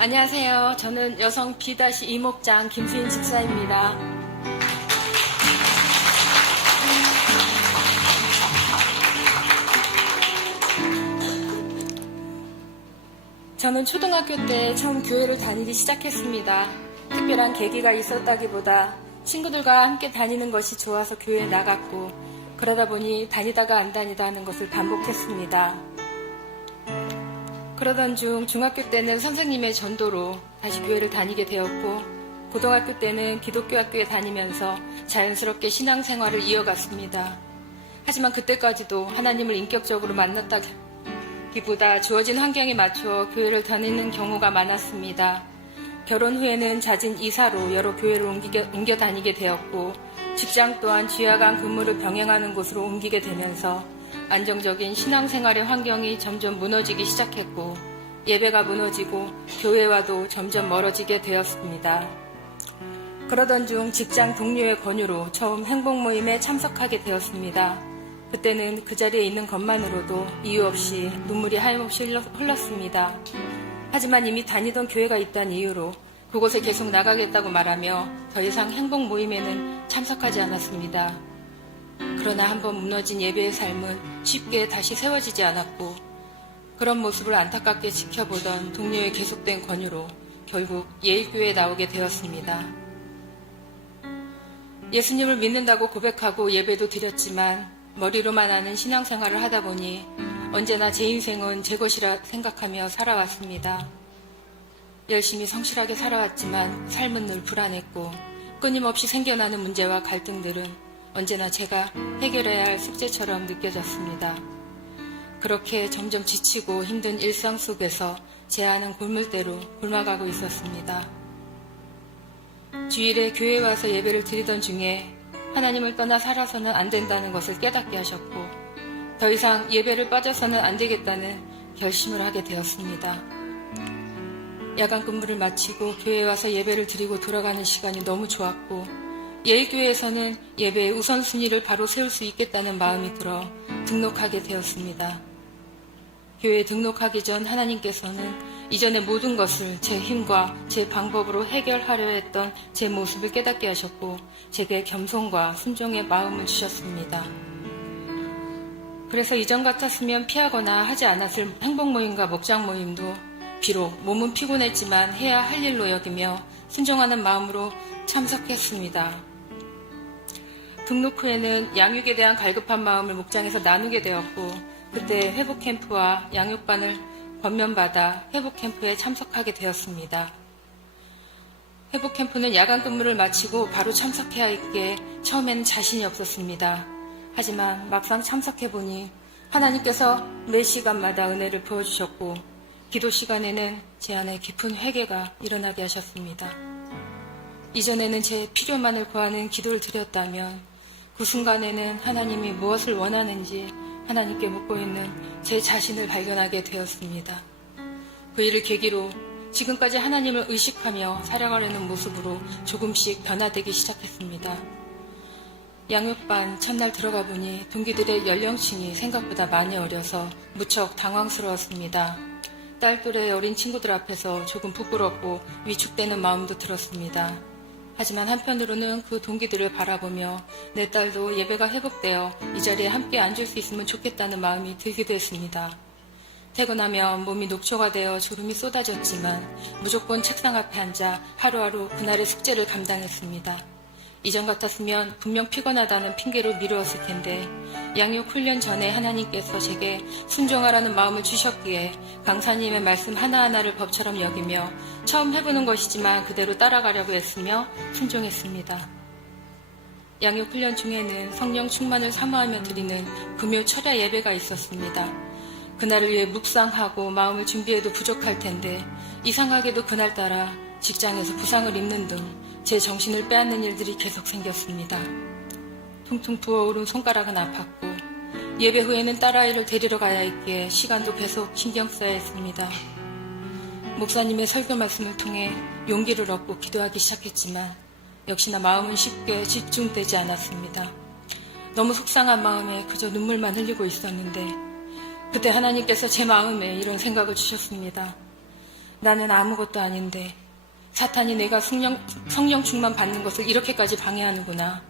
안녕하세요. 저는 여성 B-2 목장 김수인 집사입니다. 저는 초등학교 때 처음 교회를 다니기 시작했습니다. 특별한 계기가 있었다기보다 친구들과 함께 다니는 것이 좋아서 교회에 나갔고, 그러다 보니 다니다가 안 다니다 하는 것을 반복했습니다. 그러던 중 중학교 때는 선생님의 전도로 다시 교회를 다니게 되었고, 고등학교 때는 기독교 학교에 다니면서 자연스럽게 신앙생활을 이어갔습니다. 하지만 그때까지도 하나님을 인격적으로 만났다기보다 주어진 환경에 맞춰 교회를 다니는 경우가 많았습니다. 결혼 후에는 잦은 이사로 여러 교회를 옮겨 다니게 되었고, 직장 또한 주야간 근무를 병행하는 곳으로 옮기게 되면서 안정적인 신앙생활의 환경이 점점 무너지기 시작했고, 예배가 무너지고 교회와도 점점 멀어지게 되었습니다. 그러던 중 직장 동료의 권유로 처음 행복 모임에 참석하게 되었습니다. 그때는 그 자리에 있는 것만으로도 이유 없이 눈물이 하염없이 흘렀습니다. 하지만 이미 다니던 교회가 있다는 이유로 그곳에 계속 나가겠다고 말하며 더 이상 행복 모임에는 참석하지 않았습니다. 그러나 한번 무너진 예배의 삶은 쉽게 다시 세워지지 않았고, 그런 모습을 안타깝게 지켜보던 동료의 계속된 권유로 결국 예일교회에 나오게 되었습니다. 예수님을 믿는다고 고백하고 예배도 드렸지만 머리로만 아는 신앙생활을 하다 보니 언제나 제 인생은 제 것이라 생각하며 살아왔습니다. 열심히 성실하게 살아왔지만 삶은 늘 불안했고, 끊임없이 생겨나는 문제와 갈등들은 언제나 제가 해결해야 할 숙제처럼 느껴졌습니다. 그렇게 점점 지치고 힘든 일상 속에서 제 안은 골물대로 굶어가고 있었습니다. 주일에 교회에 와서 예배를 드리던 중에 하나님을 떠나 살아서는 안 된다는 것을 깨닫게 하셨고, 더 이상 예배를 빠져서는 안 되겠다는 결심을 하게 되었습니다. 야간 근무를 마치고 교회에 와서 예배를 드리고 돌아가는 시간이 너무 좋았고, 예일교회에서는 예배의 우선순위를 바로 세울 수 있겠다는 마음이 들어 등록하게 되었습니다. 교회에 등록하기 전 하나님께서는 이전의 모든 것을 제 힘과 제 방법으로 해결하려 했던 제 모습을 깨닫게 하셨고, 제게 겸손과 순종의 마음을 주셨습니다. 그래서 이전 같았으면 피하거나 하지 않았을 행복 모임과 목장 모임도 비록 몸은 피곤했지만 해야 할 일로 여기며 순종하는 마음으로 참석했습니다. 등록 후에는 양육에 대한 갈급한 마음을 목장에서 나누게 되었고, 그때 회복캠프와 양육반을 권면받아 회복캠프에 참석하게 되었습니다. 회복캠프는 야간 근무를 마치고 바로 참석해야 했기에 처음에는 자신이 없었습니다. 하지만 막상 참석해보니 하나님께서 매 시간마다 은혜를 부어주셨고, 기도 시간에는 제 안에 깊은 회개가 일어나게 하셨습니다. 이전에는 제 필요만을 구하는 기도를 드렸다면 그 순간에는 하나님이 무엇을 원하는지 하나님께 묻고 있는 제 자신을 발견하게 되었습니다. 그 일을 계기로 지금까지 하나님을 의식하며 살아가려는 모습으로 조금씩 변화되기 시작했습니다. 양육반 첫날 들어가 보니 동기들의 연령층이 생각보다 많이 어려서 무척 당황스러웠습니다. 딸들의 어린 친구들 앞에서 조금 부끄럽고 위축되는 마음도 들었습니다. 하지만 한편으로는 그 동기들을 바라보며 내 딸도 예배가 회복되어 이 자리에 함께 앉을 수 있으면 좋겠다는 마음이 들기도 했습니다. 퇴근하면 몸이 녹초가 되어 졸음이 쏟아졌지만 무조건 책상 앞에 앉아 하루하루 그날의 숙제를 감당했습니다. 이전 같았으면 분명 피곤하다는 핑계로 미루었을 텐데 양육 훈련 전에 하나님께서 제게 순종하라는 마음을 주셨기에 강사님의 말씀 하나하나를 법처럼 여기며 처음 해보는 것이지만 그대로 따라가려고 했으며 순종했습니다. 양육 훈련 중에는 성령 충만을 사모하며 드리는 금요 철야 예배가 있었습니다. 그날을 위해 묵상하고 마음을 준비해도 부족할 텐데 이상하게도 그날따라 직장에서 부상을 입는 등 제 정신을 빼앗는 일들이 계속 생겼습니다. 퉁퉁 부어오른 손가락은 아팠고 예배 후에는 딸아이를 데리러 가야 했기에 시간도 계속 신경 써야 했습니다. 목사님의 설교 말씀을 통해 용기를 얻고 기도하기 시작했지만 역시나 마음은 쉽게 집중되지 않았습니다. 너무 속상한 마음에 그저 눈물만 흘리고 있었는데 그때 하나님께서 제 마음에 이런 생각을 주셨습니다. 나는 아무것도 아닌데 사탄이 내가 성령 충만 받는 것을 이렇게까지 방해하는구나.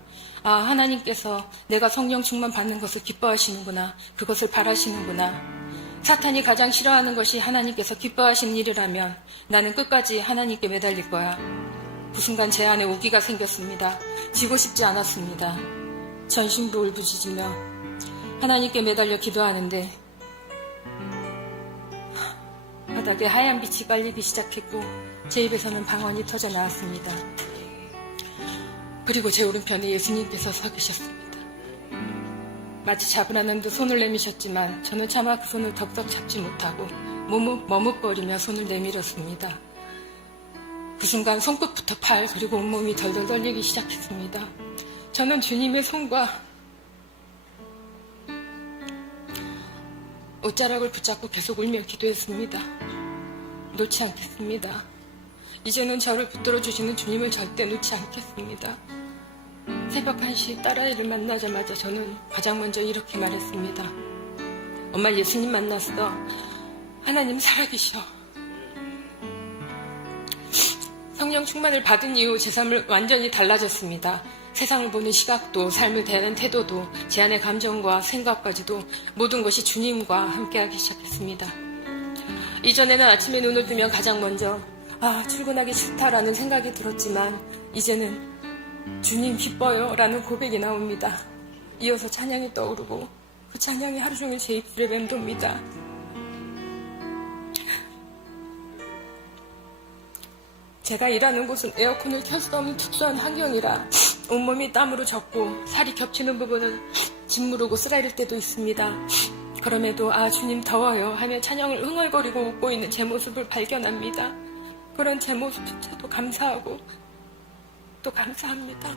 아, 하나님께서 내가 성령 충만 받는 것을 기뻐하시는구나. 그것을 바라시는구나. 사탄이 가장 싫어하는 것이 하나님께서 기뻐하시는 일이라면 나는 끝까지 하나님께 매달릴 거야. 그 순간 제 안에 오기가 생겼습니다. 지고 싶지 않았습니다. 전신으로 울부짖으며 하나님께 매달려 기도하는데 바닥에 하얀 빛이 깔리기 시작했고 제 입에서는 방언이 터져 나왔습니다. 그리고 제 오른편에 예수님께서 서 계셨습니다. 마치 잡으라는 듯 손을 내미셨지만 저는 차마 그 손을 덥석 잡지 못하고 머뭇거리며 손을 내밀었습니다. 그 순간 손끝부터 팔 그리고 온몸이 덜덜 떨리기 시작했습니다. 저는 주님의 손과 옷자락을 붙잡고 계속 울며 기도했습니다. 놓지 않겠습니다. 이제는 저를 붙들어 주시는 주님을 절대 놓지 않겠습니다. 새벽 1시 딸아이를 만나자마자 저는 가장 먼저 이렇게 말했습니다. 엄마, 예수님 만났어. 하나님 살아계셔. 성령 충만을 받은 이후 제 삶을 완전히 달라졌습니다. 세상을 보는 시각도 삶을 대하는 태도도 제 안의 감정과 생각까지도 모든 것이 주님과 함께하기 시작했습니다. 이전에는 아침에 눈을 뜨면 가장 먼저 출근하기 싫다라는 생각이 들었지만 이제는 주님 기뻐요 라는 고백이 나옵니다. 이어서 찬양이 떠오르고 그 찬양이 하루 종일 제 입술에 맴돕니다. 제가 일하는 곳은 에어컨을 켤 수 없는 특수한 환경이라 온몸이 땀으로 젖고 살이 겹치는 부분은 짓무르고 쓰라릴 때도 있습니다. 그럼에도 주님 더워요 하며 찬양을 흥얼거리고 웃고 있는 제 모습을 발견합니다. 그런 제 모습조차도 감사하고 또 감사합니다.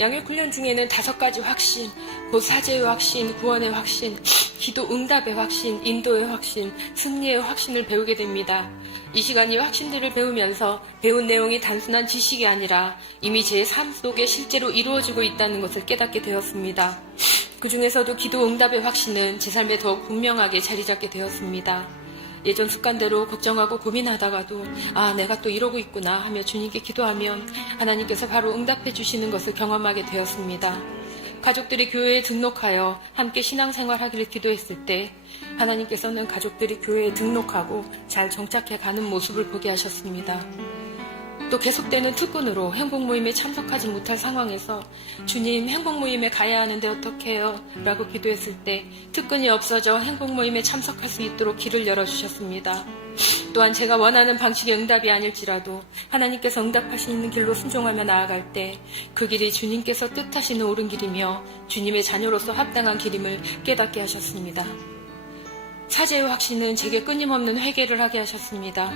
양육훈련 중에는 5가지 확신, 곧 사제의 확신, 구원의 확신, 기도 응답의 확신, 인도의 확신, 승리의 확신을 배우게 됩니다. 이 시간 이 확신들을 배우면서 배운 내용이 단순한 지식이 아니라 이미 제 삶 속에 실제로 이루어지고 있다는 것을 깨닫게 되었습니다. 그 중에서도 기도 응답의 확신은 제 삶에 더욱 분명하게 자리 잡게 되었습니다. 예전 습관대로 걱정하고 고민하다가도 내가 또 이러고 있구나 하며 주님께 기도하면 하나님께서 바로 응답해 주시는 것을 경험하게 되었습니다. 가족들이 교회에 등록하여 함께 신앙생활하기를 기도했을 때 하나님께서는 가족들이 교회에 등록하고 잘 정착해 가는 모습을 보게 하셨습니다. 또 계속되는 특근으로 행복모임에 참석하지 못할 상황에서 주님, 행복모임에 가야 하는데 어떡해요? 라고 기도했을 때 특근이 없어져 행복모임에 참석할 수 있도록 길을 열어주셨습니다. 또한 제가 원하는 방식의 응답이 아닐지라도 하나님께서 응답하시는 길로 순종하며 나아갈 때 그 길이 주님께서 뜻하시는 옳은 길이며 주님의 자녀로서 합당한 길임을 깨닫게 하셨습니다. 사제의 확신은 제게 끊임없는 회개를 하게 하셨습니다.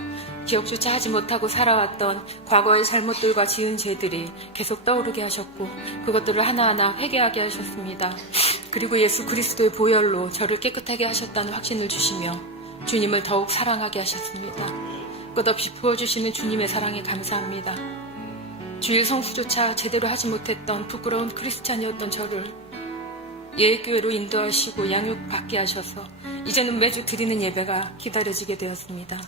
기억조차 하지 못하고 살아왔던 과거의 잘못들과 지은 죄들이 계속 떠오르게 하셨고 그것들을 하나하나 회개하게 하셨습니다. 그리고 예수 그리스도의 보혈로 저를 깨끗하게 하셨다는 확신을 주시며 주님을 더욱 사랑하게 하셨습니다. 끝없이 부어주시는 주님의 사랑에 감사합니다. 주일 성수조차 제대로 하지 못했던 부끄러운 크리스찬이었던 저를 예의교회로 인도하시고 양육받게 하셔서 이제는 매주 드리는 예배가 기다려지게 되었습니다.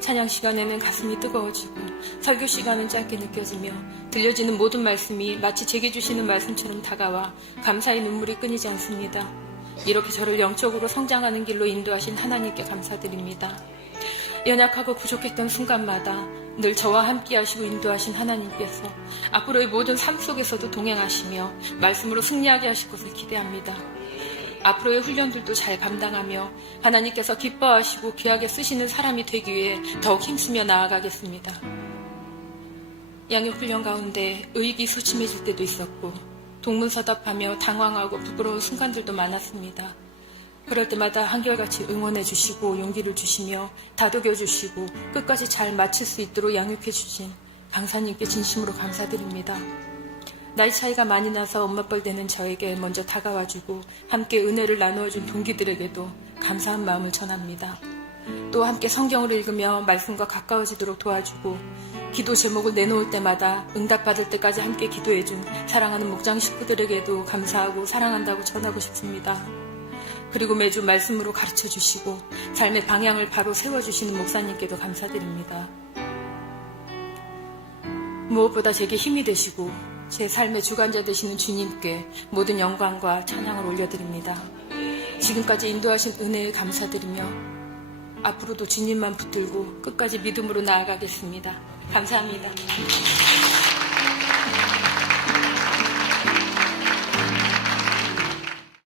찬양 시간에는 가슴이 뜨거워지고 설교 시간은 짧게 느껴지며 들려지는 모든 말씀이 마치 제게 주시는 말씀처럼 다가와 감사의 눈물이 끊이지 않습니다. 이렇게 저를 영적으로 성장하는 길로 인도하신 하나님께 감사드립니다. 연약하고 부족했던 순간마다 늘 저와 함께 하시고 인도하신 하나님께서 앞으로의 모든 삶 속에서도 동행하시며 말씀으로 승리하게 하실 것을 기대합니다. 앞으로의 훈련들도 잘 감당하며 하나님께서 기뻐하시고 귀하게 쓰시는 사람이 되기 위해 더욱 힘쓰며 나아가겠습니다. 양육훈련 가운데 의기소침해질 때도 있었고 동문서답하며 당황하고 부끄러운 순간들도 많았습니다. 그럴 때마다 한결같이 응원해 주시고 용기를 주시며 다독여 주시고 끝까지 잘 마칠 수 있도록 양육해 주신 강사님께 진심으로 감사드립니다. 나이 차이가 많이 나서 엄마뻘 되는 저에게 먼저 다가와주고 함께 은혜를 나누어준 동기들에게도 감사한 마음을 전합니다. 또 함께 성경을 읽으며 말씀과 가까워지도록 도와주고 기도 제목을 내놓을 때마다 응답받을 때까지 함께 기도해준 사랑하는 목장 식구들에게도 감사하고 사랑한다고 전하고 싶습니다. 그리고 매주 말씀으로 가르쳐 주시고 삶의 방향을 바로 세워주시는 목사님께도 감사드립니다. 무엇보다 제게 힘이 되시고 제 삶의 주관자 되시는 주님께 모든 영광과 찬양을 올려드립니다. 지금까지 인도하신 은혜에 감사드리며 앞으로도 주님만 붙들고 끝까지 믿음으로 나아가겠습니다. 감사합니다.